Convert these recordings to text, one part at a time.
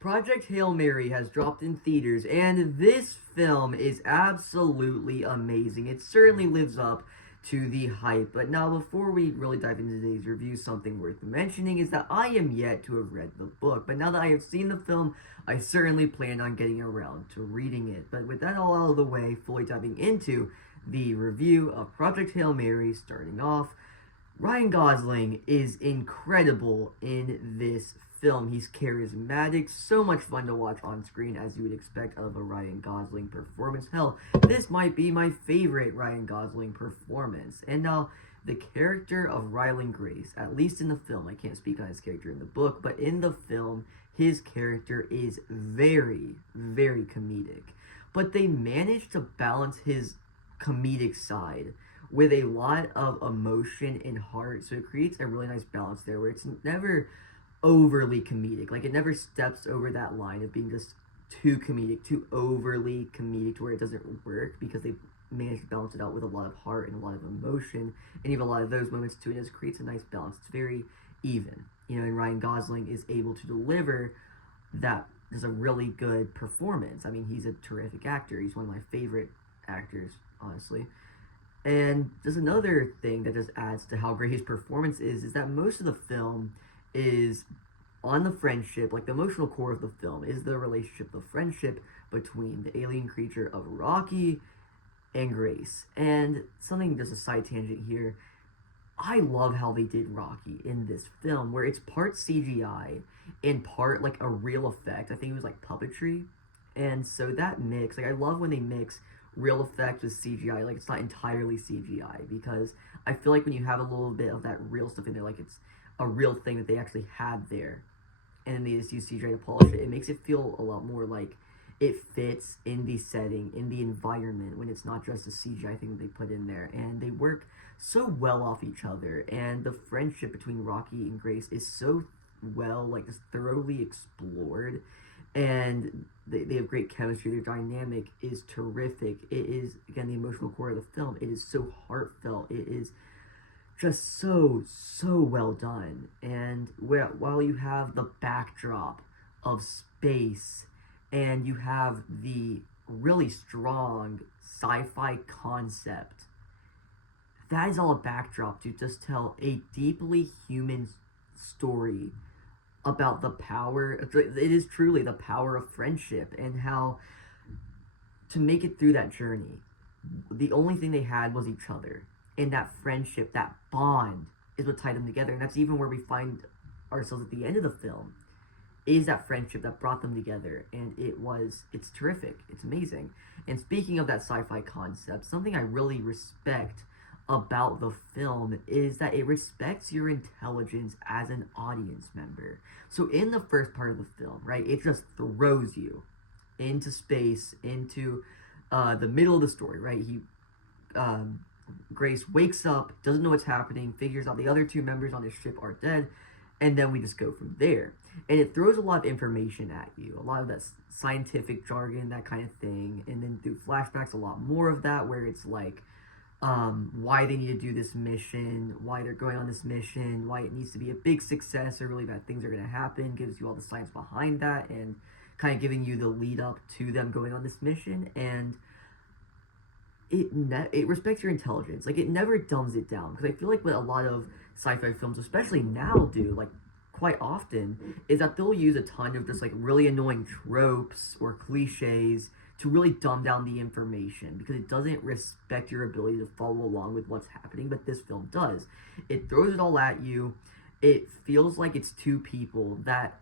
Project Hail Mary has dropped in theaters, and this film is absolutely amazing. It certainly lives up to the hype. But now, before we really dive into today's review, something worth mentioning is that I am yet to have read the book. But now that I have seen the film, I certainly plan on getting around to reading it. But with that all out of the way, fully diving into the review of Project Hail Mary, starting off, Ryan Gosling is incredible in this film. He's charismatic, so much fun to watch on screen as you would expect of a Ryan Gosling performance. Hell, this might be my favorite Ryan Gosling performance. And now, the character of Ryland Grace, at least in the film, I can't speak on his character in the book, but in the film, his character is very, very comedic. But they managed to balance his comedic side with a lot of emotion and heart. So it creates a really nice balance there where it's never overly comedic. Like, it never steps over that line of being just too comedic, too overly comedic to where it doesn't work, because they managed to balance it out with a lot of heart and a lot of emotion and even a lot of those moments too. And it just creates a nice balance. It's very even, and Ryan Gosling is able to deliver that. There's a really good performance. I mean, he's a terrific actor. He's one of my favorite actors, honestly. And just another thing that just adds to how great his performance is that most of the film is on the friendship. Like, the emotional core of the film is the relationship, the friendship between the alien creature of Rocky and Grace. And something, just a side tangent here, I love how they did Rocky in this film, where it's part CGI and part like a real effect. I think it was like puppetry. And so that mix, like, I love when they mix real effects with CGI. Like, it's not entirely CGI, because I feel like when you have a little bit of that real stuff in there, like it's a real thing that they actually had there, and then they just use CGI to polish it, it makes it feel a lot more like it fits in the setting, in the environment, when it's not just a CGI thing that they put in there. And they work so well off each other, and the friendship between Rocky and Grace is so well, like, just thoroughly explored, and they have great chemistry. Their dynamic is terrific. It is, again, the emotional core of the film. It is so heartfelt. It is just so well done. And while you have the backdrop of space, and you have the really strong sci-fi concept, that is all a backdrop to just tell a deeply human story about the power. It is truly the power of friendship, and how to make it through that journey, the only thing they had was each other. And that friendship, that bond, is what tied them together. And that's even where we find ourselves at the end of the film, is that friendship that brought them together. And it's terrific. It's amazing. And speaking of that sci-fi concept, something I really respect about the film is that it respects your intelligence as an audience member. So in the first part of the film, right, it just throws you into space, into the middle of the story, right? Grace wakes up, doesn't know what's happening, figures out the other two members on his ship are dead, and then we just go from there. And it throws a lot of information at you, a lot of that scientific jargon, that kind of thing, and then through flashbacks, a lot more of that, where it's like, why they need to do this mission, why they're going on this mission, why it needs to be a big success or really bad things are going to happen, gives you all the science behind that, and kind of giving you the lead up to them going on this mission. And it respects your intelligence. Like, it never dumbs it down, because I feel like what a lot of sci-fi films, especially now, do, like, quite often, is that they'll use a ton of just, like, really annoying tropes or cliches to really dumb down the information, because it doesn't respect your ability to follow along with what's happening. But this film does. It throws it all at you. It feels like it's two people that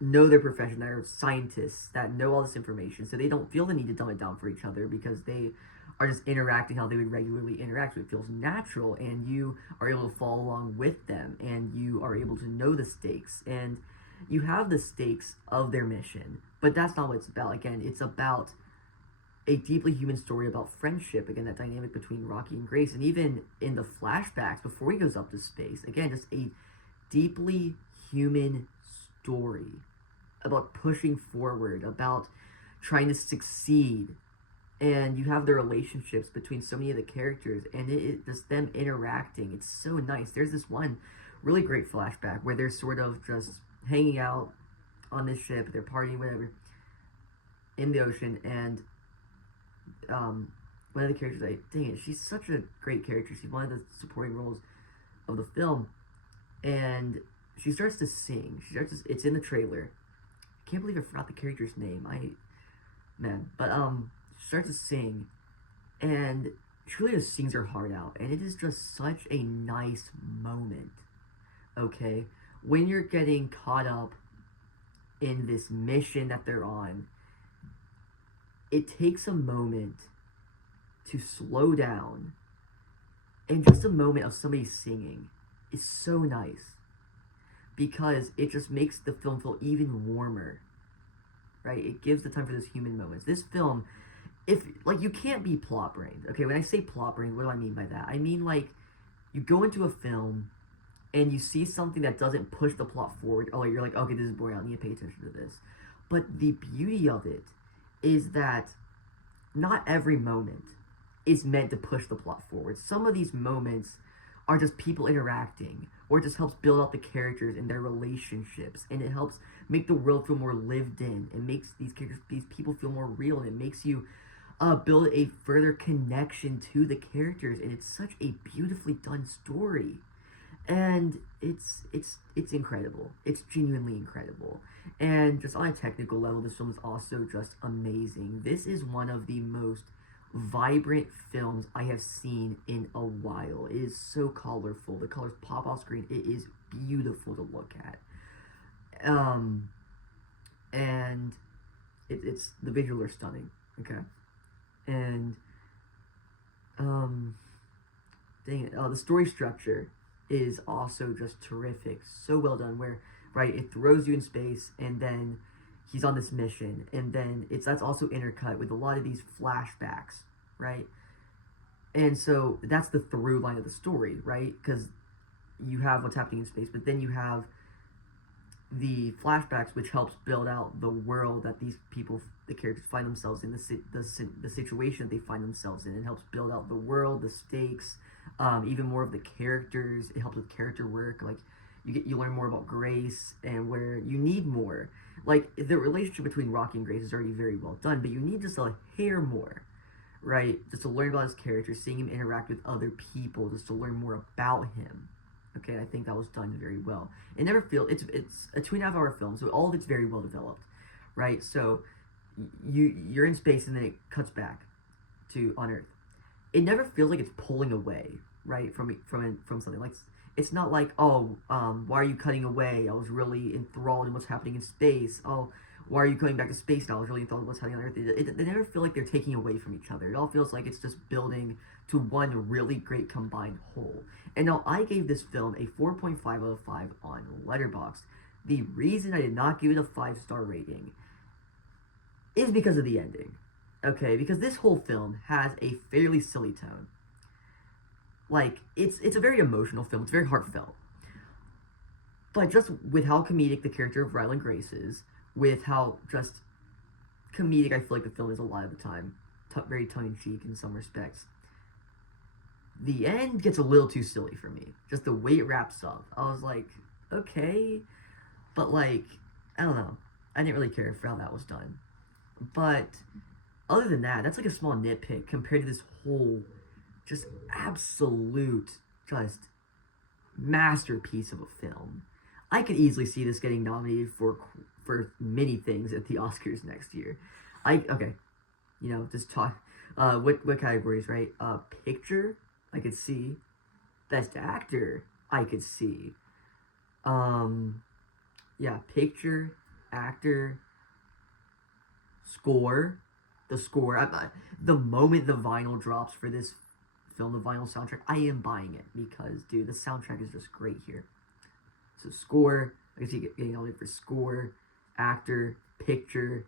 know their profession, that are scientists, that know all this information, so they don't feel the need to dumb it down for each other, because they are just interacting how they would regularly interact. So it feels natural, and you are able to follow along with them, and you are able to know the stakes, and you have the stakes of their mission. But that's not what it's about. Again, it's about a deeply human story about friendship. Again, that dynamic between Rocky and Grace, and even in the flashbacks before he goes up to space, again, just a deeply human story about pushing forward, about trying to succeed. And you have the relationships between so many of the characters, and it just them interacting. It's so nice. There's this one really great flashback where they're sort of just hanging out on this ship. They're partying, whatever, in the ocean, and one of the characters, like, dang it, she's such a great character. She's one of the supporting roles of the film, and she starts to sing. It's in the trailer. I can't believe I forgot the character's name. But she starts to sing, and she really just sings her heart out, and it is just such a nice moment. Okay, when you're getting caught up in this mission that they're on, it takes a moment to slow down, and just a moment of somebody singing is so nice, because it just makes the film feel even warmer, right? It gives the time for those human moments. This film, if, like, you can't be plot brained. Okay, when I say plot brained, what do I mean by that? I mean, like, you go into a film and you see something that doesn't push the plot forward. Oh, you're like, okay, this is boring, I need to pay attention to this. But the beauty of it is that not every moment is meant to push the plot forward. Some of these moments are just people interacting, or it just helps build out the characters and their relationships, and it helps make the world feel more lived in. It makes these people feel more real, and it makes you build a further connection to the characters, and it's such a beautifully done story, and it's incredible. It's genuinely incredible, and just on a technical level, this film is also just amazing. This is one of the most vibrant films I have seen in a while. It is so colorful. The colors pop off screen. It is beautiful to look at. And it's the visuals are stunning. Okay, and dang it, the story structure is also just terrific. So well done. Where, right, it throws you in space, and then he's on this mission, and then that's also intercut with a lot of these flashbacks, right? And so that's the through line of the story, right? Because you have what's happening in space, but then you have the flashbacks, which helps build out the world that these people, the characters, find themselves in, the situation that they find themselves in. It helps build out the world, the stakes, even more of the characters. It helps with character work. Like, you learn more about Grace, and where you need more. Like, the relationship between Rocky and Grace is already very well done, but you need just a hair more, right? Just to learn about his character, seeing him interact with other people, just to learn more about him. Okay, I think that was done very well. It never feels, it's a 2.5 hour film, so all of it's very well developed, right? So you're in space, and then it cuts back to on Earth. It never feels like it's pulling away, right, from something. Like, it's not like, oh, why are you cutting away? I was really enthralled in what's happening in space. Oh, why are you coming back to space now? I was really enthralled in what's happening on Earth. They never feel like they're taking away from each other. It all feels like it's just building to one really great combined whole. And now, I gave this film a 4.5 out of 5 on Letterboxd. The reason I did not give it a 5-star rating is because of the ending. Okay, because this whole film has a fairly silly tone. Like, it's a very emotional film. It's very heartfelt. But just with how comedic the character of Ryland Grace is, with how just comedic I feel like the film is a lot of the time, very tongue-in-cheek in some respects, the end gets a little too silly for me. Just the way it wraps up. I was like, okay, but, like, I don't know. I didn't really care for how that was done. But other than that, that's like a small nitpick compared to this whole just absolute just masterpiece of a film. I could easily see this getting nominated for many things at the Oscars next year. Just talk. What categories, right? Picture, I could see. Best actor, I could see. Picture, actor, score. The score. The moment the vinyl drops for this film, the vinyl soundtrack, I am buying it, because, dude, the soundtrack is just great here. So score, I can see getting nominated for score, actor, picture,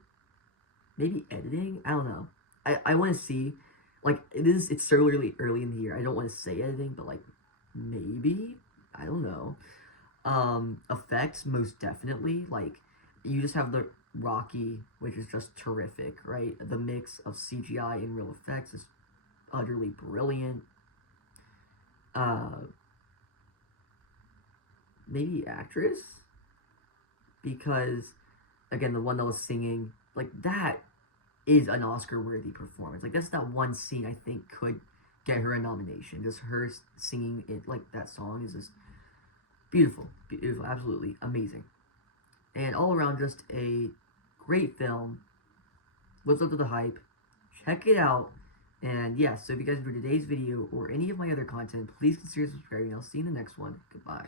maybe editing. I don't know. I want to see, like, it's so early in the year. I don't want to say editing, but, like, maybe, I don't know. Effects, most definitely. Like, you just have the Rocky, which is just terrific, right? The mix of CGI and real effects is utterly brilliant. Maybe actress, because again, the one that was singing, like, that is an Oscar-worthy performance. Like, that's that one scene I think could get her a nomination. Just her singing it, like, that song is just beautiful. Beautiful, absolutely amazing. And all around, just a great film. Lives up to the hype. Check it out. And yeah, so if you guys enjoyed today's video or any of my other content, please consider subscribing. I'll see you in the next one. Goodbye.